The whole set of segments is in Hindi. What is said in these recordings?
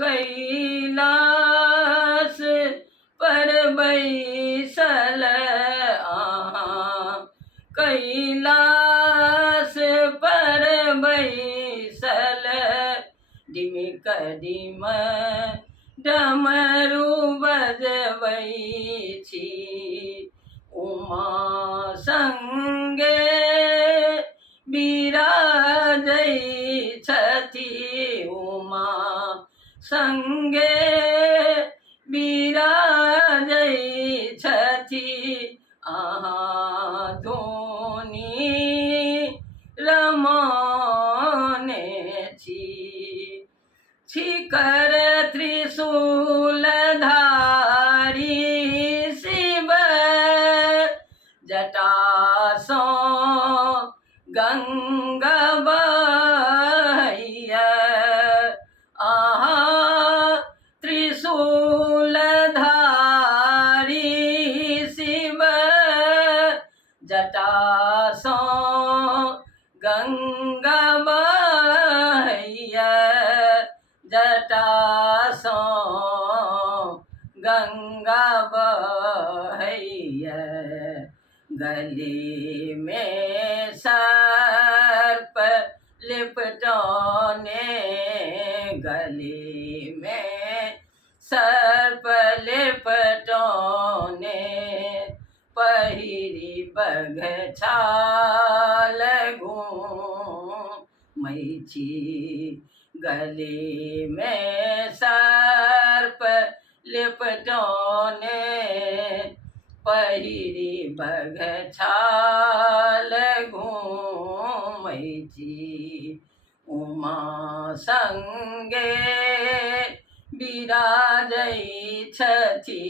कैलाश पर बैसल कैलाश पर बैसल डिमिक डिम डमरू बजबै छी उमा संगे बिराजै छथि उमा संगे बिराजै छथि धुनी रमाने छी शिखर त्रिशूलधारी शिव जटा सँ गंगा बहैया त्रिशूलधारी शिव जटा सँ गंगा बहैया जटा सँ गंगा बहैया गले में सर्प लिपटने गले में सर्प लिपटने पहिरी बघछाल घूमै छी गले में सर्प लिपटने पहिरी बघछाल घूमै छी उमा संगे बिराजै छथि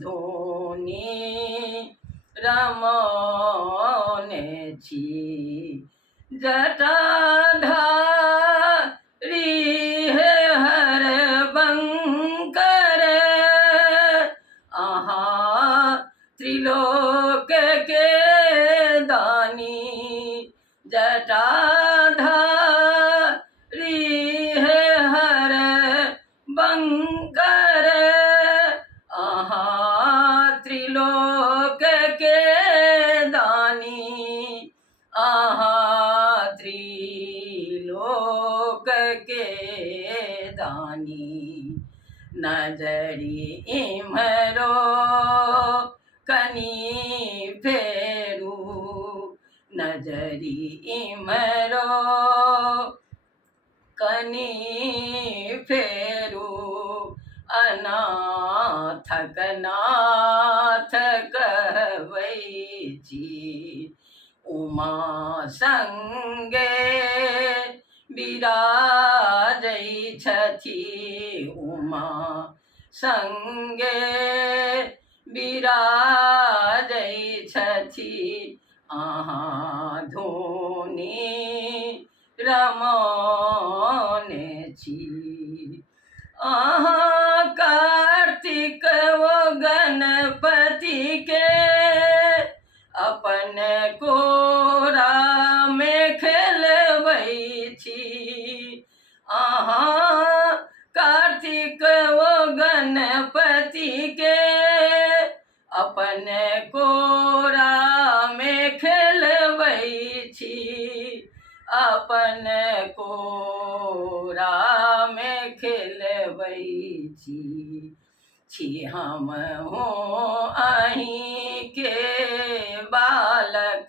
धुनी रमाने छी जटाधारी हे हर बंकर त्रिलोक के दानी जटाधारी है हर बंकर त्रिलोक के दानी त्रिलोक के दानी नजरी इमरो कनी फेरू नजरी इमरो कनी फेरू अनाथक नाथ कहबै छी उमा संगे बिराजै छथि उमा संगे बिराजै छथि धुनी रमाने छी कार्तिक वो गणपति के अपन कोरा में खेलबै छी कार्तिक वो गणपति के अपन कोरा में खेलबै छी अपन कोरा में खेलबै छी हम हूँ अहीं के बालक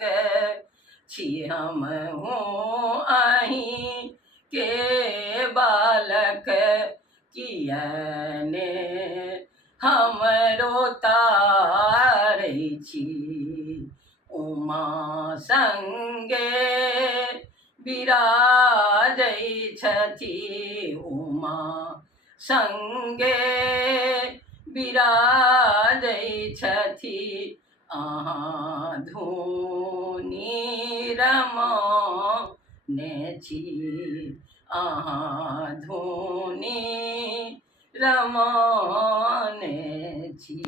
छी हम हूँ अहीं के बालक कियने हमरो तारै छी उमा संगे बिराजै छथि उमा संगे बिराजै छथि धुनी रमाने छी धुनी रमाने छी।